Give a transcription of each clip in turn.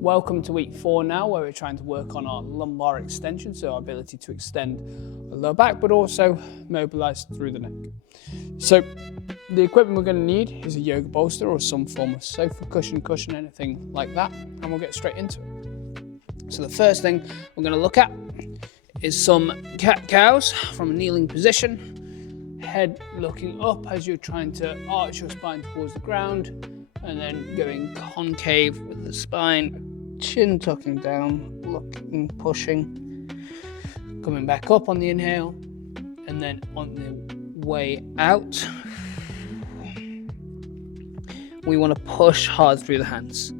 Welcome to week 4 now, where we're trying to work on our lumbar extension, so our ability to extend the lower back, but also mobilize through the neck. So the equipment we're going to need is a yoga bolster or some form of sofa cushion, anything like that, and we'll get straight into it. So the first thing we're going to look at is some cat-cows from a kneeling position, head looking up as you're trying to arch your spine towards the ground, and then going concave with the spine, chin tucking down, looking, pushing, coming back up on the inhale, and then on the way out, we want to push hard through the hands.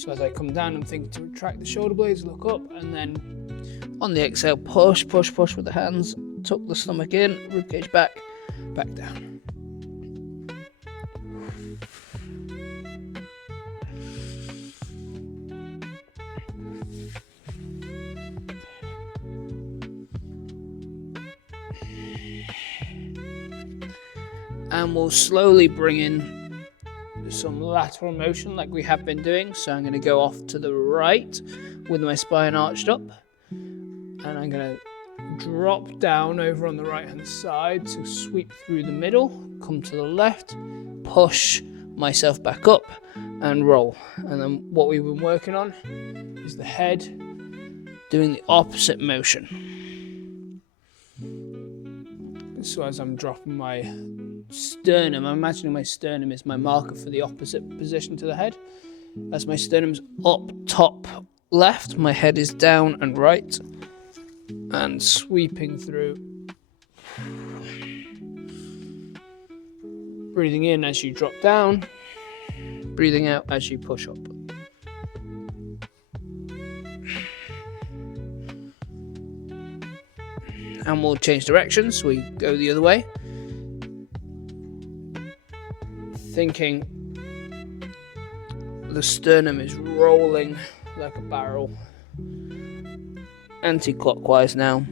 So as I come down, I'm thinking to retract the shoulder blades, look up, and then on the exhale, push with the hands, tuck the stomach in, ribcage back down. And we'll slowly bring in some lateral motion like we have been doing. So I'm going to go off to the right with my spine arched up. And I'm going to drop down over on the right hand side to sweep through the middle, come to the left, push myself back up and roll. And then what we've been working on is the head doing the opposite motion. So as I'm dropping my sternum, I'm imagining my sternum is my marker for the opposite position to the head. As my sternum's up top left, my head is down and right, and sweeping through. Breathing in as you drop down, breathing out as you push up. And we'll change directions, so we go the other way. Thinking the sternum is rolling like a barrel, anti-clockwise now.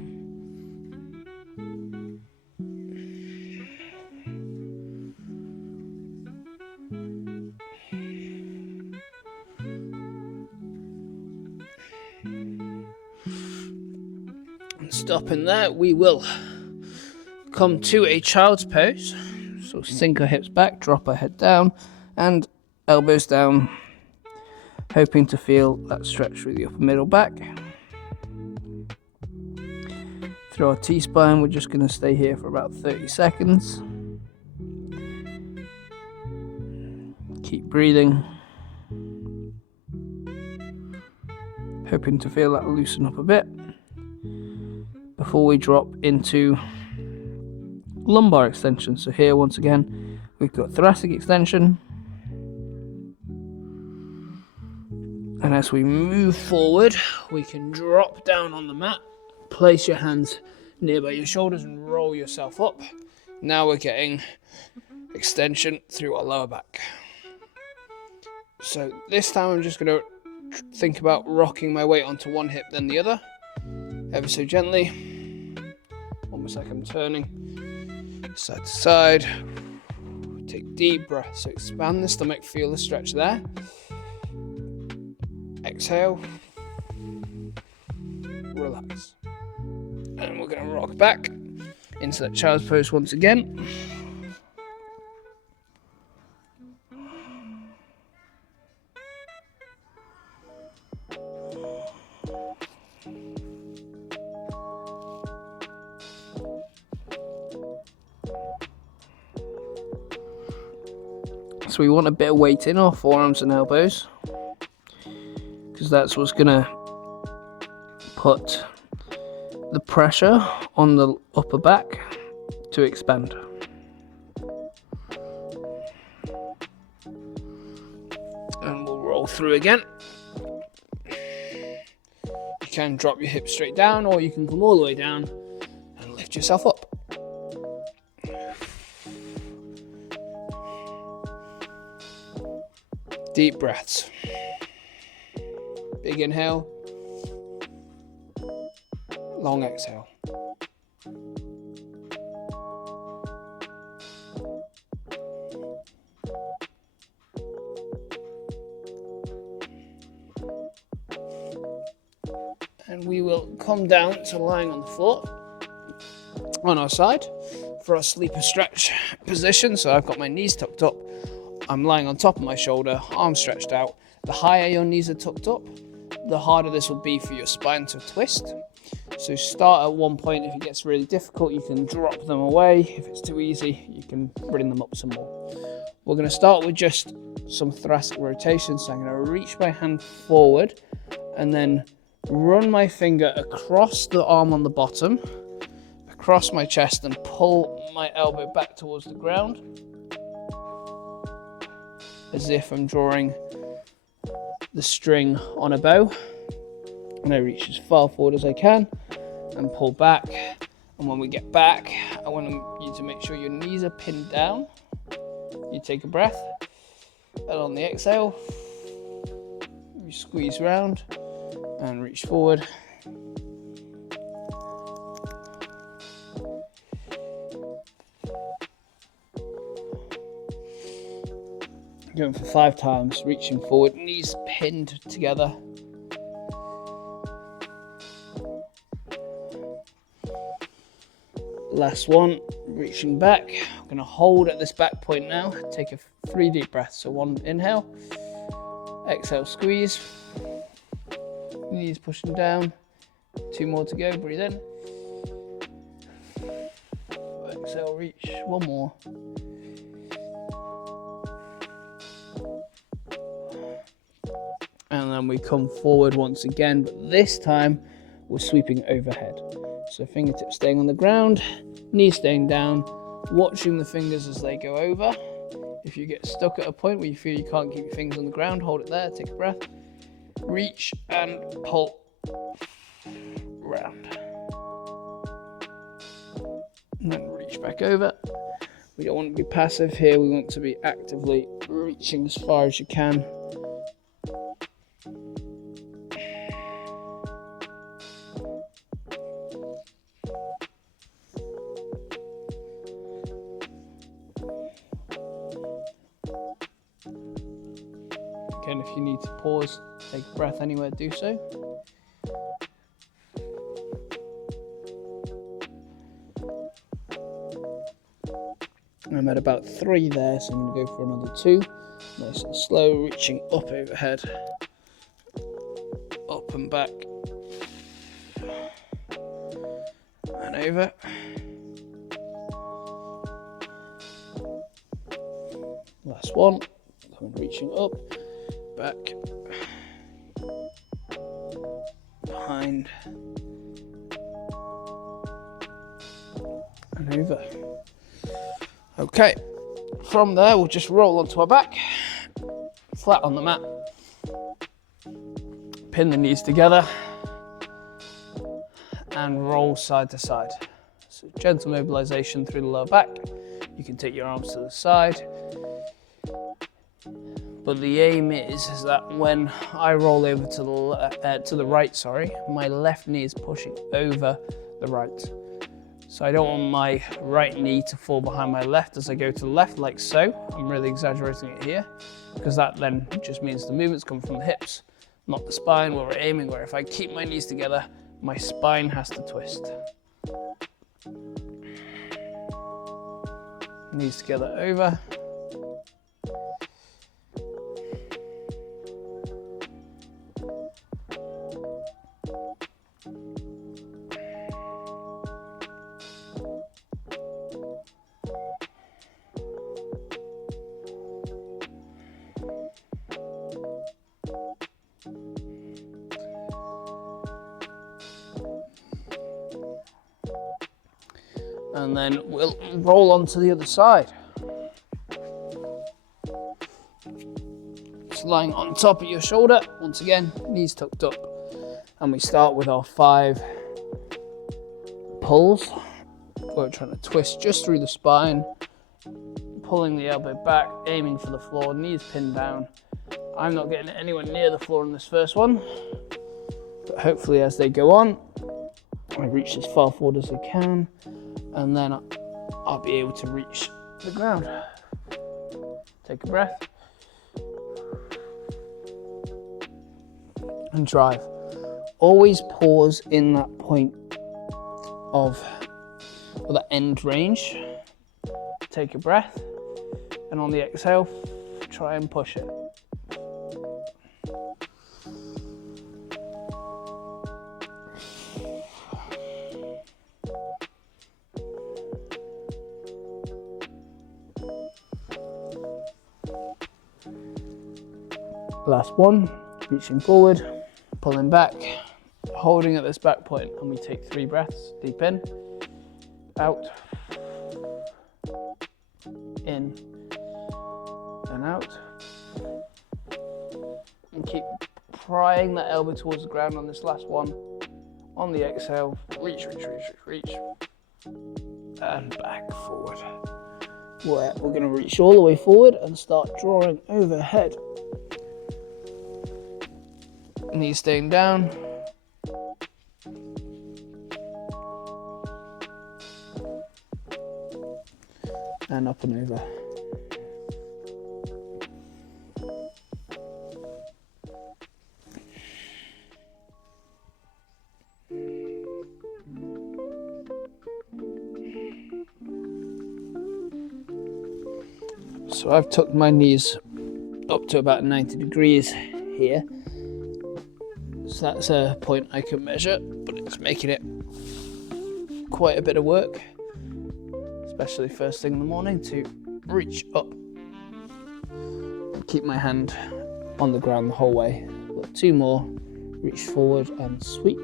And stopping there, we will come to a child's pose. So sink our hips back, drop our head down, and elbows down, hoping to feel that stretch through the upper middle back. Through our T-spine, we're just going to stay here for about 30 seconds. Keep breathing. Hoping to feel that loosen up a bit before we drop into lumbar extension. So here, once again, we've got thoracic extension. And as we move forward, we can drop down on the mat, place your hands nearby your shoulders and roll yourself up. Now we're getting extension through our lower back. So this time I'm just going to think about rocking my weight onto one hip then the other, ever so gently, almost like I'm turning side to side. Take deep breaths, so expand the stomach, feel the stretch there. Exhale, relax. And we're going to rock back into that child's pose once again. So we want a bit of weight in our forearms and elbows, because that's what's going to put the pressure on the upper back to expand. And we'll roll through again. You can drop your hips straight down, or you can come all the way down and lift yourself up. Deep breaths. Big inhale. Long exhale. and we will come down to lying on the floor on our side for our sleeper stretch position. So I've got my knees tucked up, I'm lying on top of my shoulder, arms stretched out. The higher your knees are tucked up, the harder this will be for your spine to twist. So start at one point. If it gets really difficult, you can drop them away. If it's too easy, you can bring them up some more. We're going to start with just some thoracic rotation. So I'm going to reach my hand forward and then run my finger across the arm on the bottom, across my chest, and pull my elbow back towards the ground as if I'm drawing the string on a bow. And I reach as far forward as I can and pull back. And when we get back, I want you to make sure your knees are pinned down. You take a breath, and on the exhale, you squeeze round and reach forward. Going for 5 times, reaching forward, knees pinned together. Last one, reaching back. I'm going to hold at this back point now. Take 3 deep breaths. So 1 inhale, exhale, squeeze. Knees pushing down. 2 more to go. Breathe in. Exhale, reach. 1 more. And then we come forward once again, but this time we're sweeping overhead. So fingertips staying on the ground, knees staying down, watching the fingers as they go over. If you get stuck at a point where you feel you can't keep your fingers on the ground, hold it there, take a breath, reach and pull round. And then reach back over. We don't want to be passive here, we want to be actively reaching as far as you can. Again, if you need to pause, take a breath anywhere, do so. I'm at about 3 there, so I'm going to go for another 2. Nice and slow, reaching up overhead, up and back, and over. Last one, reaching up, back, behind, and over. Okay, from there we'll just roll onto our back, flat on the mat, pin the knees together, and roll side to side. So gentle mobilization through the lower back. You can take your arms to the side. But the aim is that when I roll over to the right, my left knee is pushing over the right. So I don't want my right knee to fall behind my left as I go to the left, like so. I'm really exaggerating it here, because that then just means the movements come from the hips, not the spine, where we're aiming, where if I keep my knees together, my spine has to twist. Knees together over. And then we'll roll on to the other side. Just lying on top of your shoulder, once again, knees tucked up. And we start with our 5 pulls. We're trying to twist just through the spine, pulling the elbow back, aiming for the floor, knees pinned down. I'm not getting anywhere near the floor in this first one, but hopefully as they go on, I reach as far forward as I can, and then I'll be able to reach the ground. Take a breath. And drive. always pause in that point of the end range. Take a breath, and on the exhale, try and push it. Last one, reaching forward, pulling back, holding at this back point, and we take 3 breaths. Deep in, out, in, and out. And keep prying that elbow towards the ground on this last one. On the exhale, reach, reach, reach, reach, reach, and back forward. Where we're going to reach all the way forward and start drawing overhead. Knees staying down. And up and over. So I've tucked my knees up to about 90 degrees here. So that's a point I can measure, but it's making it quite a bit of work, especially first thing in the morning, to reach up and keep my hand on the ground the whole way. Got 2 more, reach forward and sweep.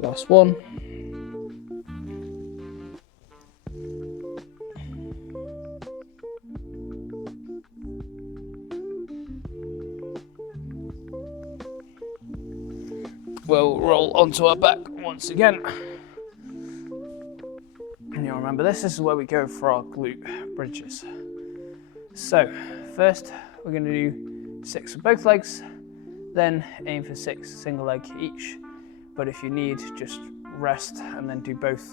Last one. We'll roll onto our back once again. And you'll remember this is where we go for our glute bridges. So first we're going to do 6 for both legs, then aim for 6 single leg each. But if you need, just rest and then do both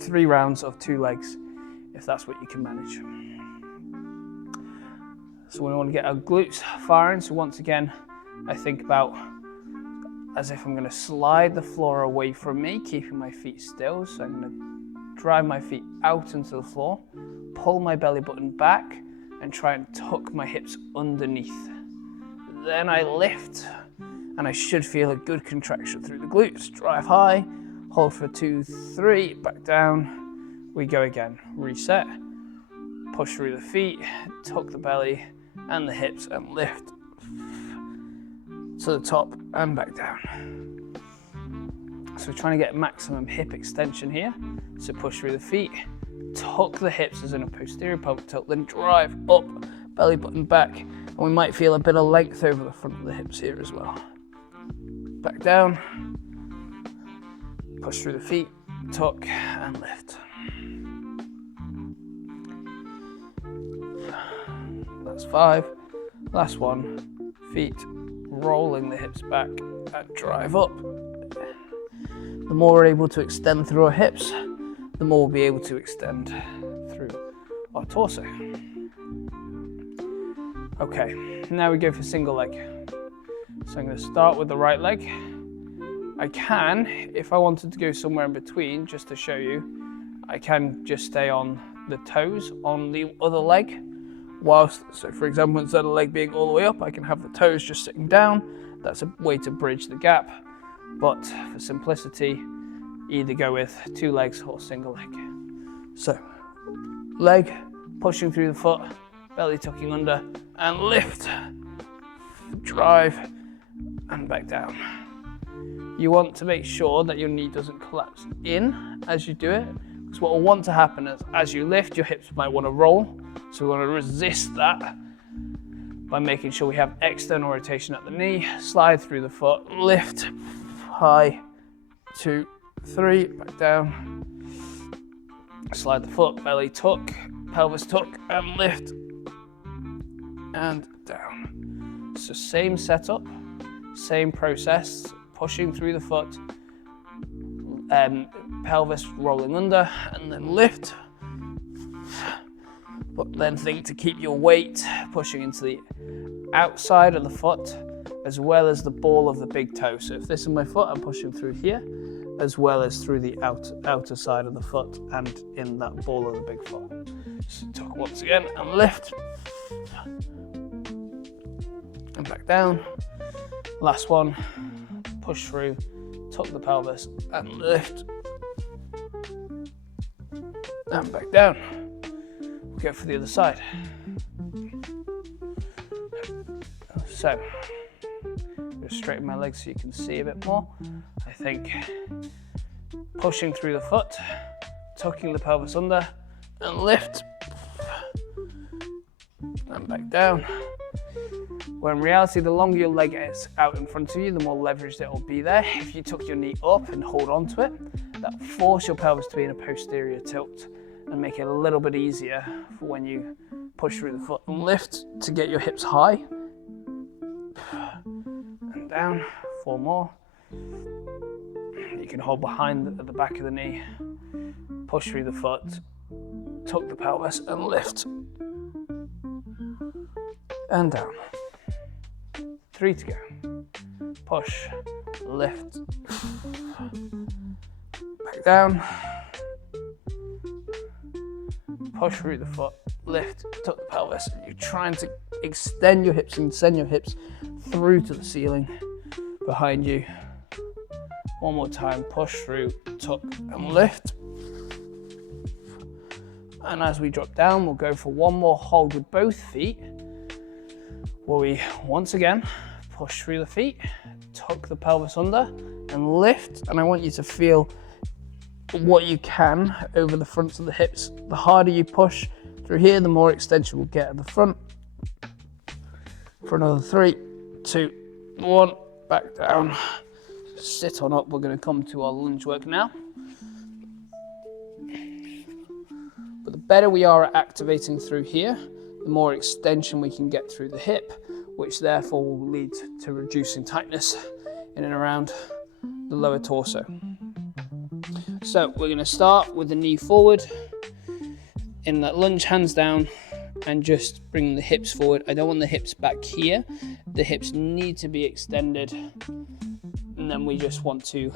3 rounds of 2 legs, if that's what you can manage. So we want to get our glutes firing. So once again, I think about as if I'm going to slide the floor away from me, keeping my feet still. So I'm going to drive my feet out into the floor, pull my belly button back, and try and tuck my hips underneath. Then I lift, and I should feel a good contraction through the glutes. Drive high, hold for 2, 3, back down. We go again. Reset, push through the feet, tuck the belly and the hips, and lift to the top and back down. So we're trying to get maximum hip extension here. So push through the feet, tuck the hips as in a posterior pelvic tilt, then drive up, belly button back, and we might feel a bit of length over the front of the hips here as well. Back down, push through the feet, tuck and lift. That's 5. Last one, feet rolling the hips back and drive up. The more we're able to extend through our hips, the more we'll be able to extend through our torso. Okay, now we go for single leg. So I'm going to start with the right leg. I can, if I wanted to go somewhere in between, just to show you, I can just stay on the toes on the other leg. So for example, instead of the leg being all the way up, I can have the toes just sitting down. That's a way to bridge the gap. But for simplicity, either go with 2 legs or single leg. So, leg, pushing through the foot, belly tucking under, and lift, drive, and back down. You want to make sure that your knee doesn't collapse in as you do it, because what will want to happen is as you lift, your hips might want to roll. So we want to resist that by making sure we have external rotation at the knee, slide through the foot, lift, high, 2, 3, back down, slide the foot, belly tuck, pelvis tuck, and lift, and down. So same setup, same process, pushing through the foot, pelvis rolling under, and then lift. But then think to keep your weight pushing into the outside of the foot as well as the ball of the big toe. So if this is my foot, I'm pushing through here as well as through the outer side of the foot and in that ball of the big foot. So tuck once again and lift. And back down. Last one, push through, tuck the pelvis and lift. And back down. We'll go for the other side. So, just straighten my legs so you can see a bit more. I think pushing through the foot, tucking the pelvis under and lift. And back down. When in reality, the longer your leg is out in front of you, the more leverage that will be there. If you tuck your knee up and hold on to it, that will force your pelvis to be in a posterior tilt and make it a little bit easier for when you push through the foot and lift to get your hips high. And down, 4 more. You can hold behind at the back of the knee, push through the foot, tuck the pelvis and lift. And down. 3 to go. Push, lift, back down. Push through the foot, lift, tuck the pelvis. You're trying to extend your hips and send your hips through to the ceiling behind you. One more time, push through, tuck and lift. And as we drop down, we'll go for one more hold with both feet, where we once again push through the feet, tuck the pelvis under and lift. And I want you to feel what you can over the fronts of the hips. The harder you push through here, the more extension we'll get at the front. For another 3, 2, 1, back down. Sit on up. We're going to come to our lunge work now. But the better we are at activating through here, the more extension we can get through the hip, which therefore will lead to reducing tightness in and around the lower torso. So we're going to start with the knee forward in that lunge, hands down, and just bring the hips forward. I don't want the hips back here. The hips need to be extended, and then we just want to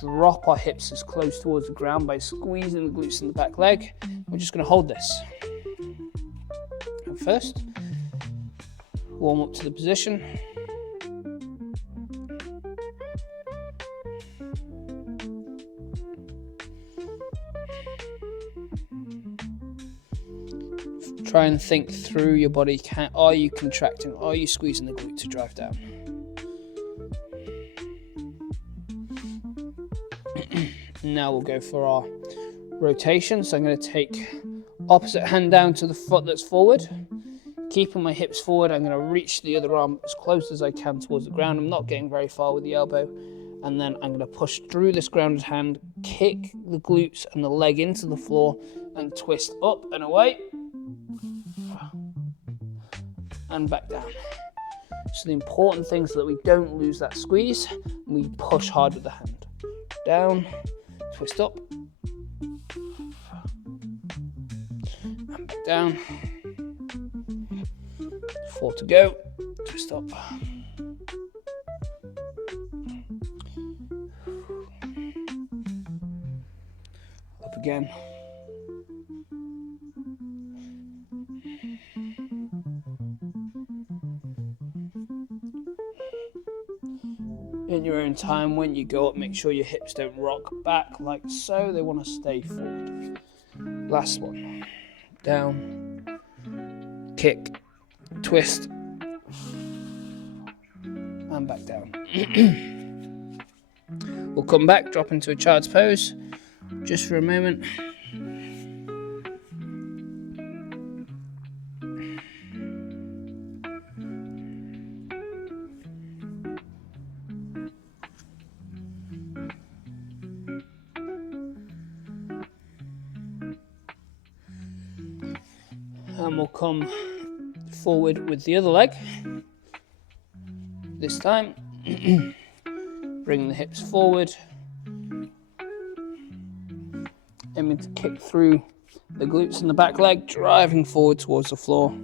drop our hips as close towards the ground by squeezing the glutes in the back leg. We're just going to hold this. And first, warm up to the position. Try and think through your body. Are you contracting? Are you squeezing the glute to drive down? Now we'll go for our rotation. So I'm going to take opposite hand down to the foot that's forward. Keeping my hips forward, I'm going to reach the other arm as close as I can towards the ground. I'm not getting very far with the elbow. And then I'm going to push through this grounded hand, kick the glutes and the leg into the floor and twist up and away. And back down. So the important thing is that we don't lose that squeeze. We push hard with the hand. Down, twist up, and back down. 4 to go, twist up. Up again. In your own time, when you go up, make sure your hips don't rock back like so. They want to stay forward. Last one. Down, kick, twist, and back down. We'll come back, drop into a child's pose just for a moment. And we'll come forward with the other leg. This time, bring the hips forward, aiming to kick through the glutes and the back leg, driving forward towards the floor.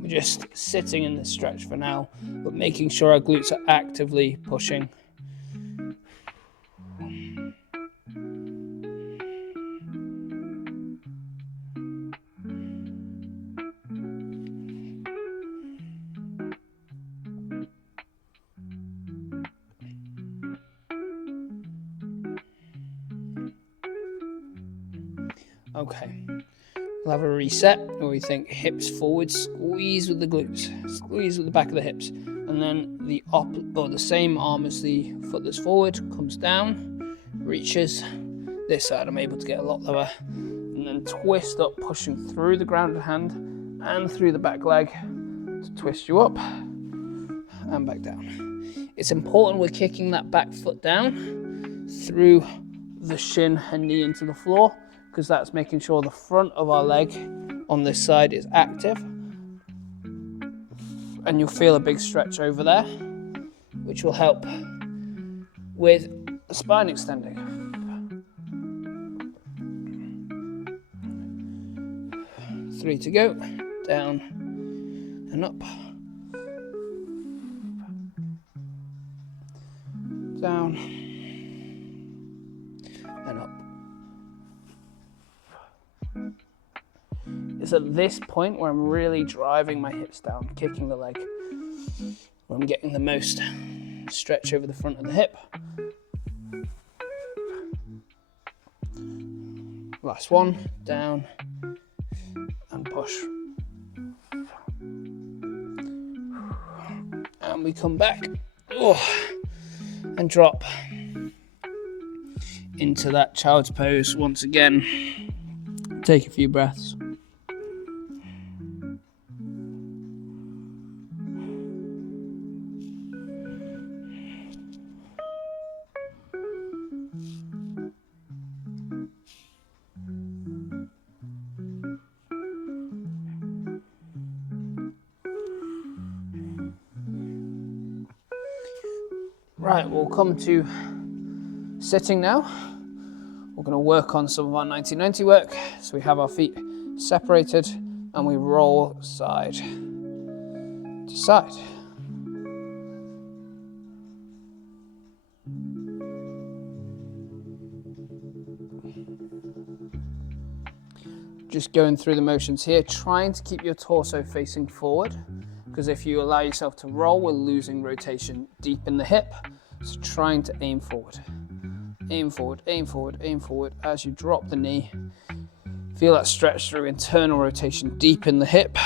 We're just sitting in this stretch for now, but making sure our glutes are actively pushing. Okay, we'll have a reset where we think hips forward, squeeze with the glutes, squeeze with the back of the hips, and then the same arm as the foot that's forward comes down, reaches. This side I'm able to get a lot lower, and then twist up, pushing through the grounded hand and through the back leg to twist you up and back down. It's important we're kicking that back foot down through the shin and knee into the floor, because that's making sure the front of our leg on this side is active. And you'll feel a big stretch over there, which will help with spine extending. 3 to go, down and up. Down and up. It's at this point where I'm really driving my hips down, kicking the leg, where I'm getting the most stretch over the front of the hip. Last one, down and push. And we come back and drop into that child's pose once again. Take a few breaths. Right, we'll come to sitting now. We're going to work on some of our 1990 work. So we have our feet separated and we roll side to side. Just going through the motions here, trying to keep your torso facing forward, because if you allow yourself to roll, we're losing rotation deep in the hip. So trying to aim forward. Aim forward, aim forward, aim forward. As you drop the knee, feel that stretch through internal rotation deep in the hip.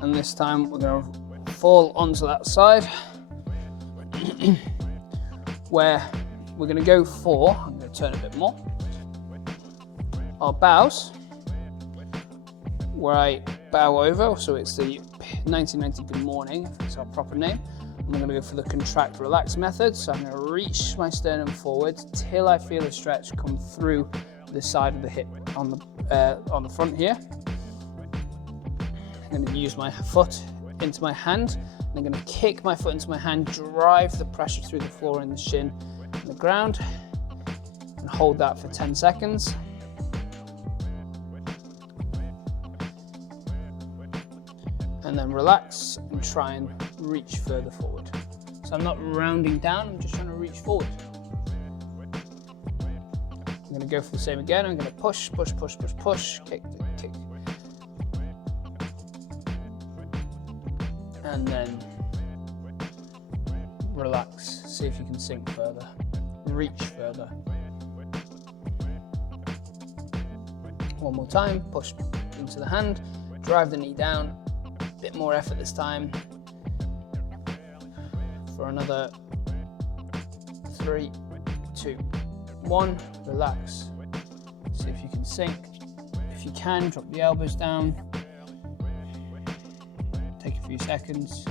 And this time we're going to fall onto that side where we're going to go for, I'm going to turn a bit more, our bows, where I bow over, so it's the 1990 Good Morning, it's our proper name. I'm going to go for the contract relax method, so I'm going to reach my sternum forward till I feel a stretch come through the side of the hip on the front here. I'm going to use my foot into my hand, and I'm going to kick my foot into my hand, drive the pressure through the floor and the shin and the ground, and hold that for 10 seconds. And then relax and try and reach further forward. So I'm not rounding down, I'm just trying to reach forward. I'm going to go for the same again. I'm going to push, push, push, push, push, kick, kick. And then relax, see if you can sink further, reach further. One more time, push into the hand, drive the knee down, a bit more effort this time. For another 3, 2, 1, relax, see if you can sink. If you can, drop the elbows down. Take a few seconds.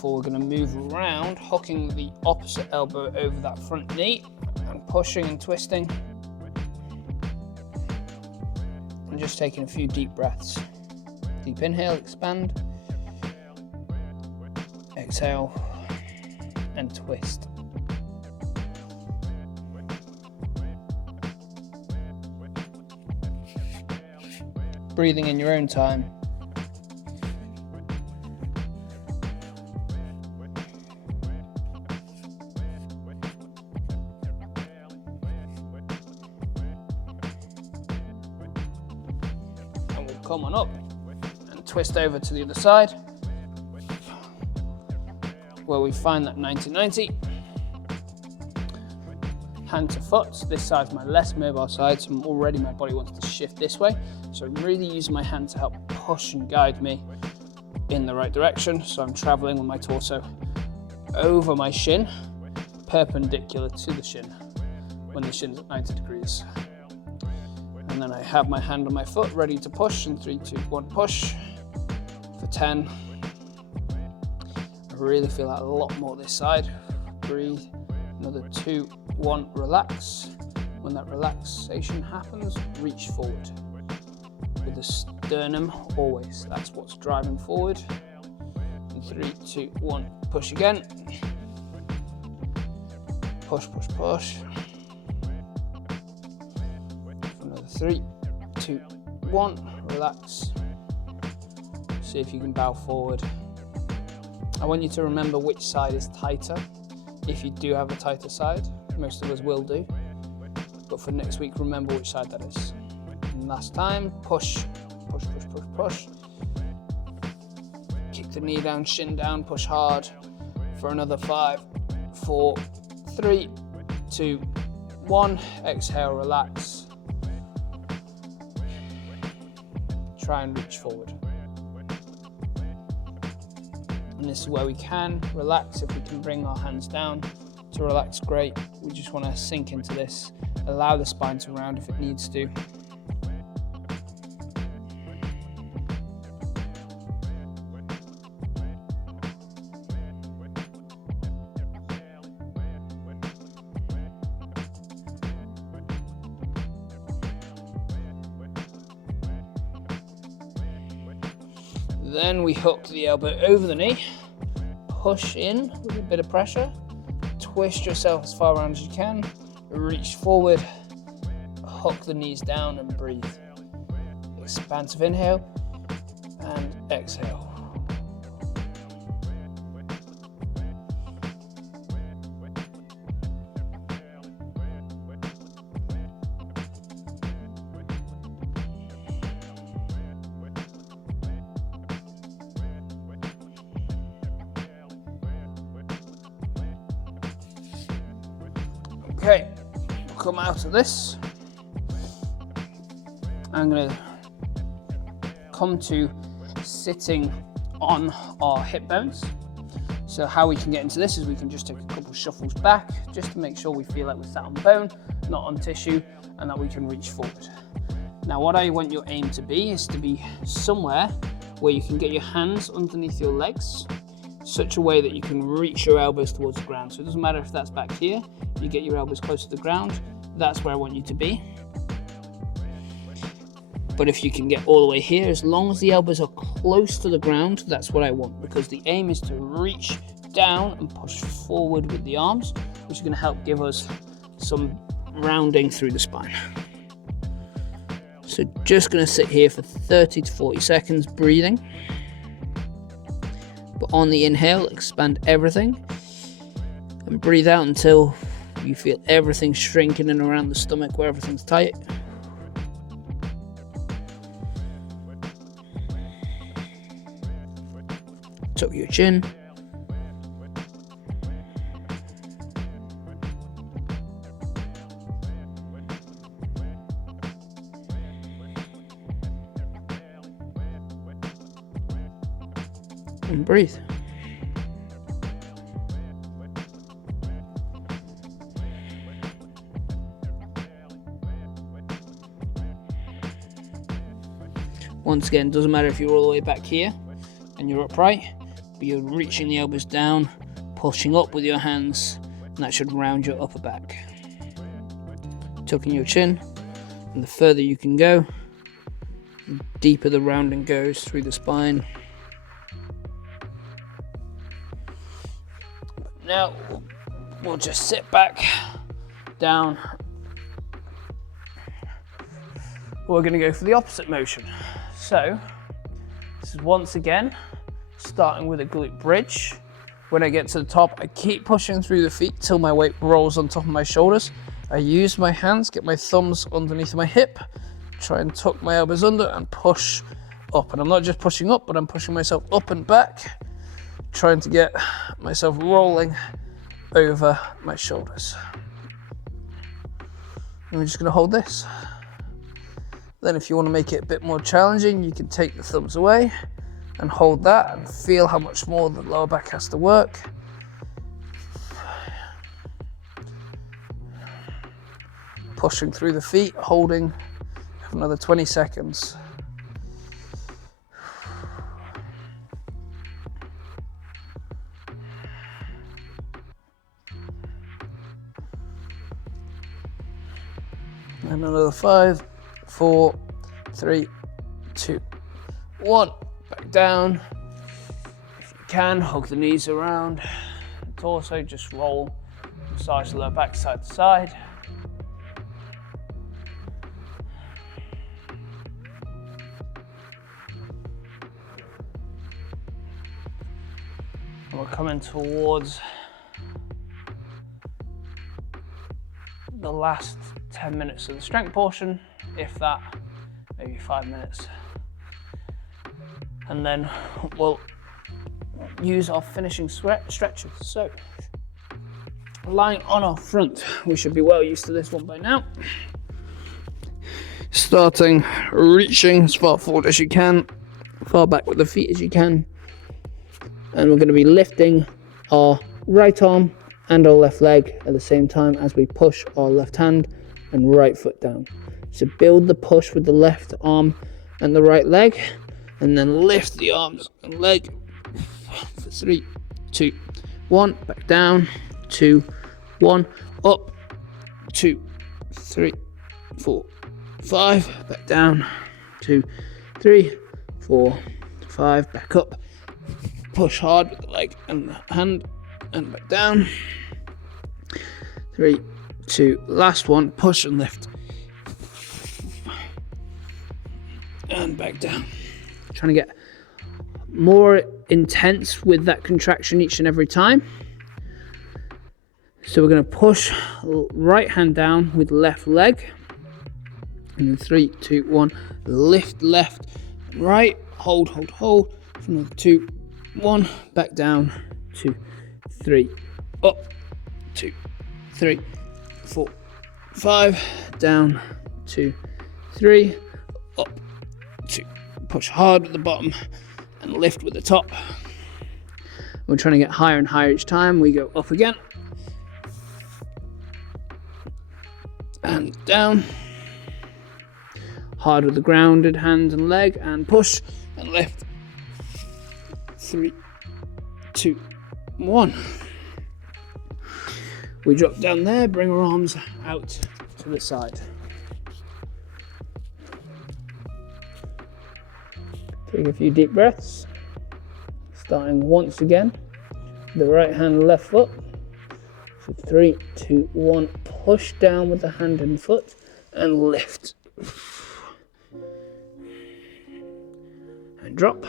Therefore, we're going to move around, hooking the opposite elbow over that front knee and pushing and twisting. And just taking a few deep breaths. Deep inhale, expand. Exhale and twist. Breathing in your own time. And we'll come on up and twist over to the other side, where we find that 90-90. Hand to foot. So this side's my less mobile side, so already my body wants to shift this way. So I'm really using my hand to help push and guide me in the right direction. So I'm traveling with my torso over my shin, perpendicular to the shin, when the shin's at 90 degrees. And then I have my hand on my foot, ready to push, in 3, 2, 1, push, for 10. I really feel that a lot more this side. Breathe, another 2, 1, relax. When that relaxation happens, reach forward. With the sternum always, that's what's driving forward. In 3, 2, 1, push again. Push, push, push. For another 3, 2, 1, relax. See if you can bow forward. I want you to remember which side is tighter. If you do have a tighter side, most of us will do. But for next week, remember which side that is. And last time, push, push, push, push, push. Kick the knee down, shin down, push hard. For another 5, 4, 3, 2, 1. Exhale, relax. Try and reach forward. And this is where we can relax. If we can bring our hands down to relax, great. We just want to sink into this. Allow the spine to round if it needs to. Then we hook the elbow over the knee, push in with a bit of pressure, twist yourself as far around as you can, reach forward, hook the knees down and breathe. Expansive inhale and exhale. Okay, come out of this. I'm going to come to sitting on our hip bones. So how we can get into this is we can just take a couple shuffles back just to make sure we feel like we're sat on bone, not on tissue, and that we can reach forward. Now what I want your aim to be is to be somewhere where you can get your hands underneath your legs, such a way that you can reach your elbows towards the ground. So it doesn't matter if that's back here, you get your elbows close to the ground, that's where I want you to be. But if you can get all the way here, as long as the elbows are close to the ground, that's what I want, because the aim is to reach down and push forward with the arms, which is going to help give us some rounding through the spine. So just going to sit here for 30 to 40 seconds, breathing. But on the inhale, expand everything and breathe out until you feel everything shrinking in around the stomach where everything's tight. Tuck your chin. And breathe. Once again, doesn't matter if you're all the way back here and you're upright, but you're reaching the elbows down, pushing up with your hands, and that should round your upper back. Tucking your chin, and the further you can go, the deeper the rounding goes through the spine. Now we'll just sit back down. We're going to go for the opposite motion. So this is once again starting with a glute bridge. When I get to the top, I keep pushing through the feet till my weight rolls on top of my shoulders. I use my hands, get my thumbs underneath my hip, try and tuck my elbows under and push up. And I'm not just pushing up, but I'm pushing myself up and back, trying to get myself rolling over my shoulders. And we're just going to hold this. Then if you want to make it a bit more challenging, you can take the thumbs away and hold that and feel how much more the lower back has to work. Pushing through the feet, holding for another 20 seconds. And another 5, 4, 3, 2, 1. Back down. If you can, hug the knees around the torso, just roll, massage the lower back side to side. And we're coming towards the last 10 minutes of the strength portion, if that, maybe 5 minutes. And then we'll use our finishing stretches. So, lying on our front, we should be well used to this one by now. Starting, reaching as far forward as you can, far back with the feet as you can. And we're going to be lifting our right arm and our left leg at the same time as we push our left hand and right foot down. So build the push with the left arm and the right leg, and then lift the arms and leg for 3, 2, 1, back down, 2, 1, up, 2, 3, 4, 5, back down, 2, 3, 4, 5, back up, push hard with the leg and the hand, and back down, 3, 2, last one, push and lift, and back down. Trying to get more intense with that contraction each and every time. So we're going to push right hand down with left leg, and then 3, 2, 1, lift left and right, hold, hold, hold, for another 2, 1, back down, 2, 3, up, 2, 3, 4, 5, down, 2, 3, up, 2, push hard with the bottom and lift with the top. We're trying to get higher and higher each time. We go up again and down, hard with the grounded hand and leg, and push and lift. 3, 2, 1. We drop down there, bring our arms out to the side. Take a few deep breaths, starting once again, the right hand, left foot. So 3, 2, 1, push down with the hand and foot and lift. And drop.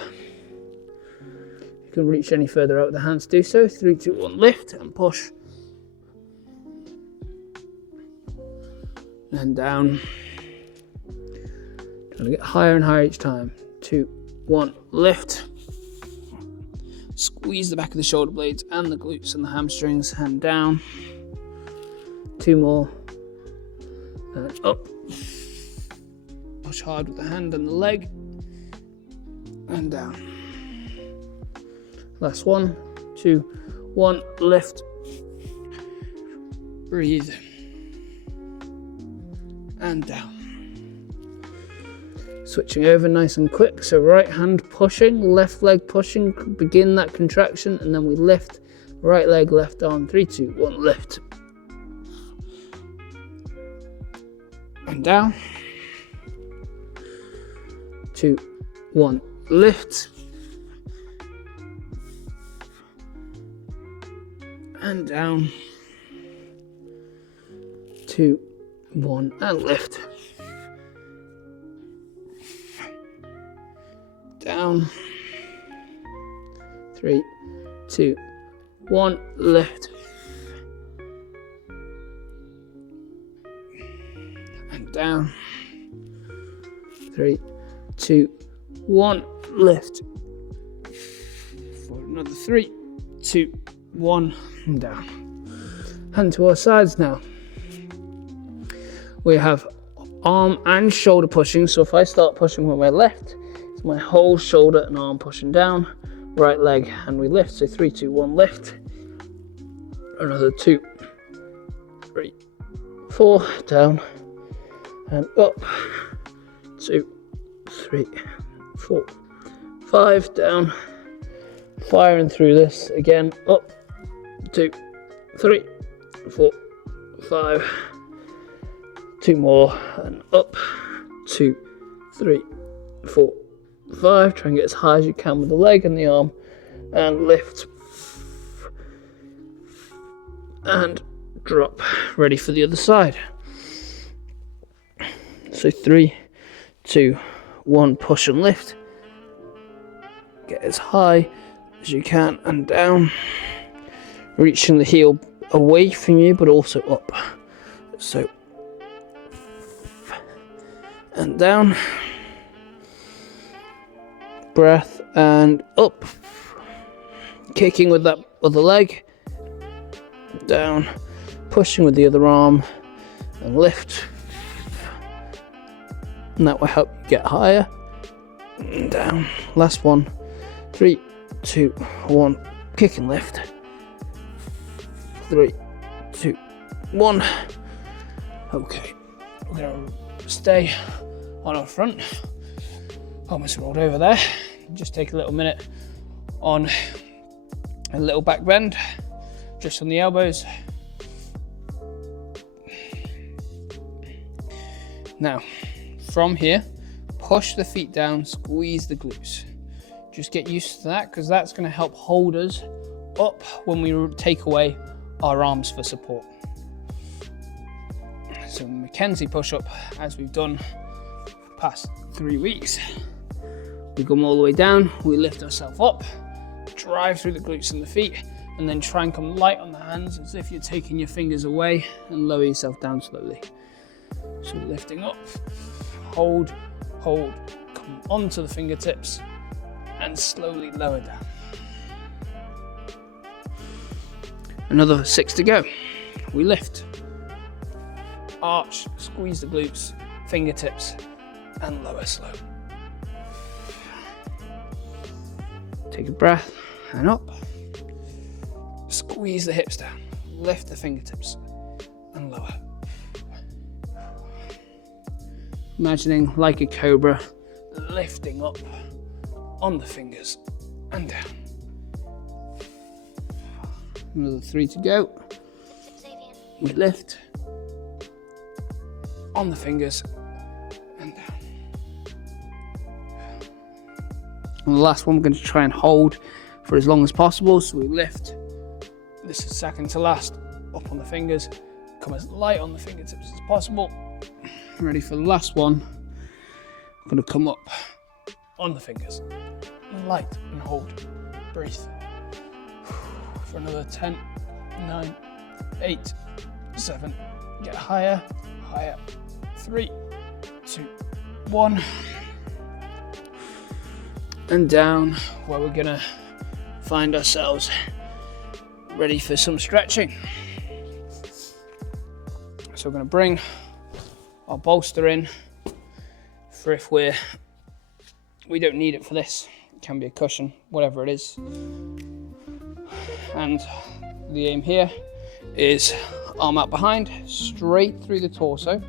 You can reach any further out with the hands, do so. 3, 2, 1, lift and push. And down. Trying to get higher and higher each time. 2, 1, lift. Squeeze the back of the shoulder blades and the glutes and the hamstrings, hand down. 2 more. And up. Push hard with the hand and the leg. And down. Last 1, 2, 1, lift. Breathe. And down. Switching over nice and quick. So right hand pushing, left leg pushing, begin that contraction, and then we lift. Right leg, left arm. 3, 2, 1, lift. And down. 2, 1, lift. And down. 2, 1, and lift. Down. 3, 2, 1, lift. And down. 3, 2, 1, lift. For another 3, 2, 1, and down. Hand to our sides now. We have arm and shoulder pushing. So if I start pushing with my left, it's my whole shoulder and arm pushing down. Right leg, and we lift. So 3, 2, 1, lift. Another 2, 3, 4, down and up. 2, 3, 4, 5, down. Firing through this again. Up. 2, 3, 4, 5. 2 more and up. 2, 3, 4, 5. Try and get as high as you can with the leg and the arm, and lift and drop. Ready for the other side. So 3, 2, 1, push and lift. Get as high as you can and down, reaching the heel away from you but also up. So and down, breath and up, kicking with that other leg, down, pushing with the other arm and lift, and that will help you get higher and down. Last one. 3, 2, 1, kick and lift. 3, 2, 1. Okay, we're gonna stay on our front. Almost rolled over there. Just take a little minute on a little back bend, just on the elbows. Now, from here, push the feet down, squeeze the glutes. Just get used to that, because that's going to help hold us up when we take away our arms for support. So Mackenzie push-up, as we've done for the past 3 weeks. We come all the way down, we lift ourselves up, drive through the glutes and the feet, and then try and come light on the hands as if you're taking your fingers away, and lower yourself down slowly. So lifting up, hold, come onto the fingertips, and slowly lower down. Another 6 to go. We lift, arch, squeeze the glutes, fingertips, and lower slow. Take a breath and up. Squeeze the hips down, lift the fingertips, and lower. Imagining like a cobra, lifting up on the fingers and down. Another 3 to go. We lift on the fingers and down. And the last one, we're going to try and hold for as long as possible. So we lift, this is second to last, up on the fingers, come as light on the fingertips as possible. Ready for the last one. I'm going to come up on the fingers, light and hold, breathe. For another 10, 9, 8, 7, get higher, 3, 2, 1, and down, where we're gonna find ourselves ready for some stretching. So we're gonna bring our bolster in for if we don't need it for this. It can be a cushion, whatever it is. And the aim here is arm out behind, straight through the torso,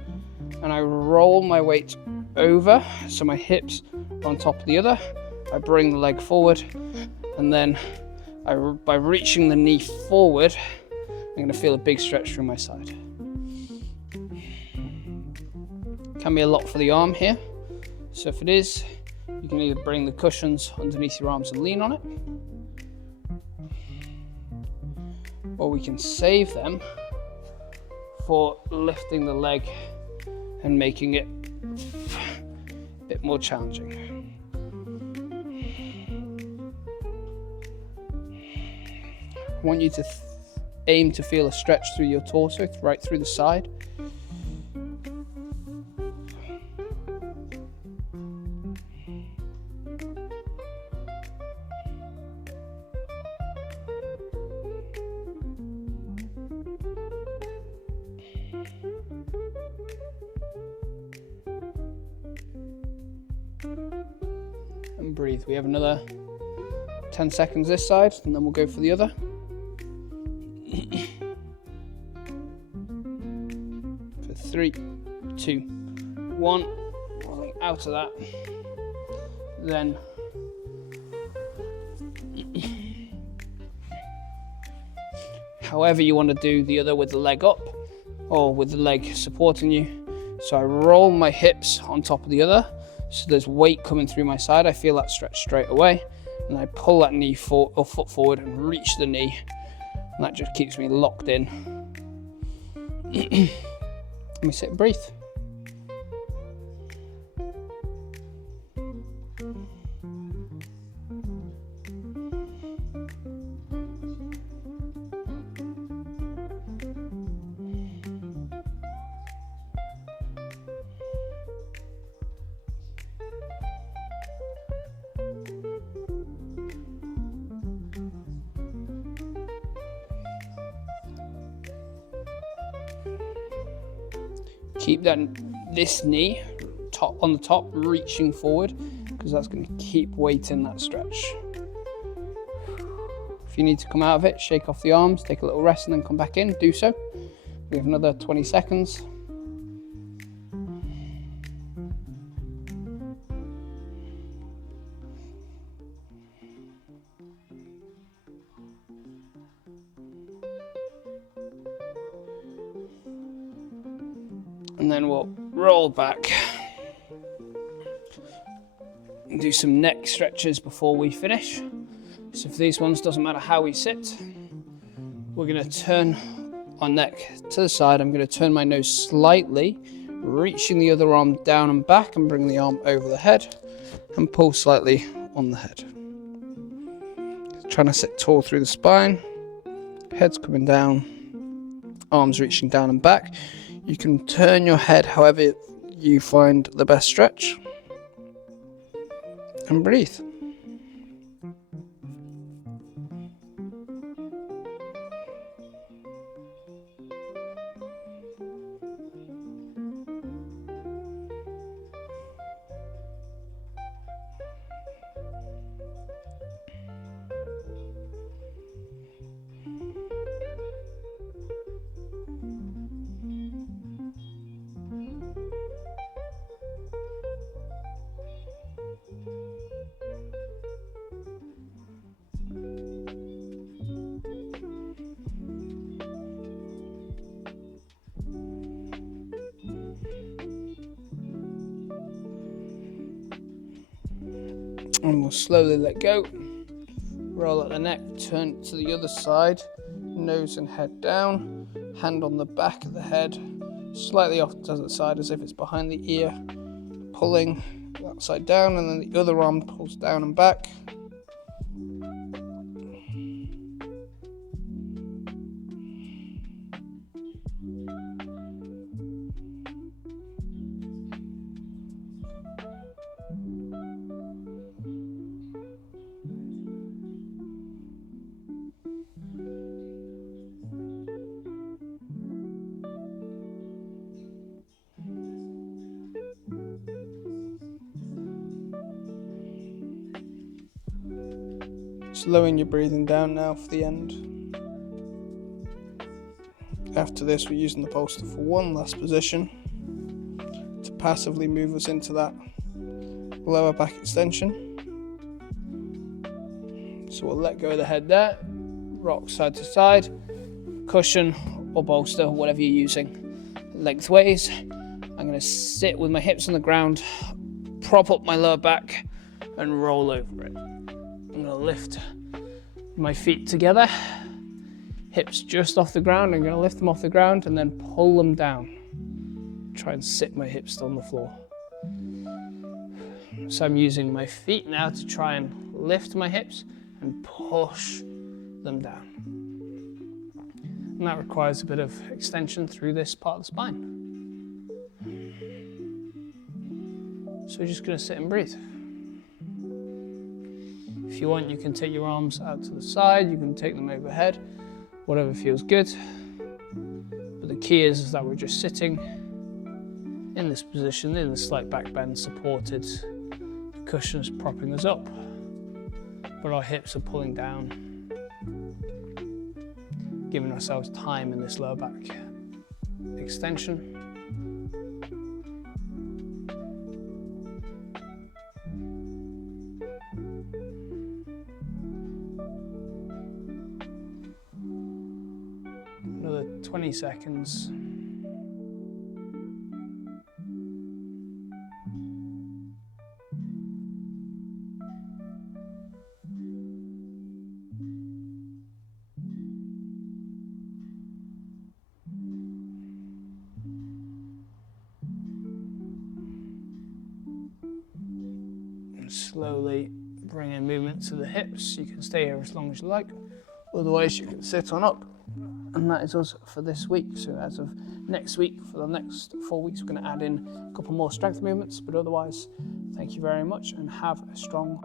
and I roll my weight over, so my hips are on top of the other. I bring the leg forward, and then by reaching the knee forward, I'm going to feel a big stretch through my side. Can be a lot for the arm here, so if it is, you can either bring the cushions underneath your arms and lean on it, or we can save them for lifting the leg and making it a bit more challenging. I want you to aim to feel a stretch through your torso, right through the side. And breathe. We have another 10 seconds this side, and then we'll go for the other. For 3, 2, 1. Rolling out of that. Then however you want to do the other, with the leg up or with the leg supporting you. So I roll my hips on top of the other, so there's weight coming through my side. I feel that stretch straight away, and I pull that knee or foot forward and reach the knee, and that just keeps me locked in. Let me sit and breathe. Keep this knee on the top, reaching forward, because that's going to keep weight in that stretch. If you need to come out of it, shake off the arms, take a little rest, and then come back in. Do so. We have another 20 seconds. And then we'll roll back and do some neck stretches before we finish. So for these ones, doesn't matter how we sit, we're going to turn our neck to the side. I'm going to turn my nose slightly, reaching the other arm down and back, and bring the arm over the head and pull slightly on the head. Trying to sit tall through the spine, head's coming down, arms reaching down and back. You can turn your head however you find the best stretch, and breathe. And we'll slowly let go, roll at the neck, turn to the other side, nose and head down, hand on the back of the head, slightly off to the side as if it's behind the ear, pulling that side down, and then the other arm pulls down and back. Slowing your breathing down now for the end. After this, we're using the bolster for one last position to passively move us into that lower back extension. So we'll let go of the head there, rock side to side, cushion or bolster, whatever you're using, lengthways. I'm going to sit with my hips on the ground, prop up my lower back and roll over it. I'm going to lift my feet together, hips just off the ground. I'm going to lift them off the ground and then pull them down. Try and sit my hips on the floor. So I'm using my feet now to try and lift my hips and push them down. And that requires a bit of extension through this part of the spine. So we're just going to sit and breathe. If you want, you can take your arms out to the side, you can take them overhead, whatever feels good. But the key is that we're just sitting in this position, in the slight back bend, supported. The cushion is propping us up, but our hips are pulling down, giving ourselves time in this lower back extension. Another 20 seconds. Slowly bring in movement to the hips. You can stay here as long as you like, otherwise you can sit on up. And that is us for this week. So as of next week, for the next 4 weeks, we're going to add in a couple more strength movements, but otherwise, thank you very much and have a strong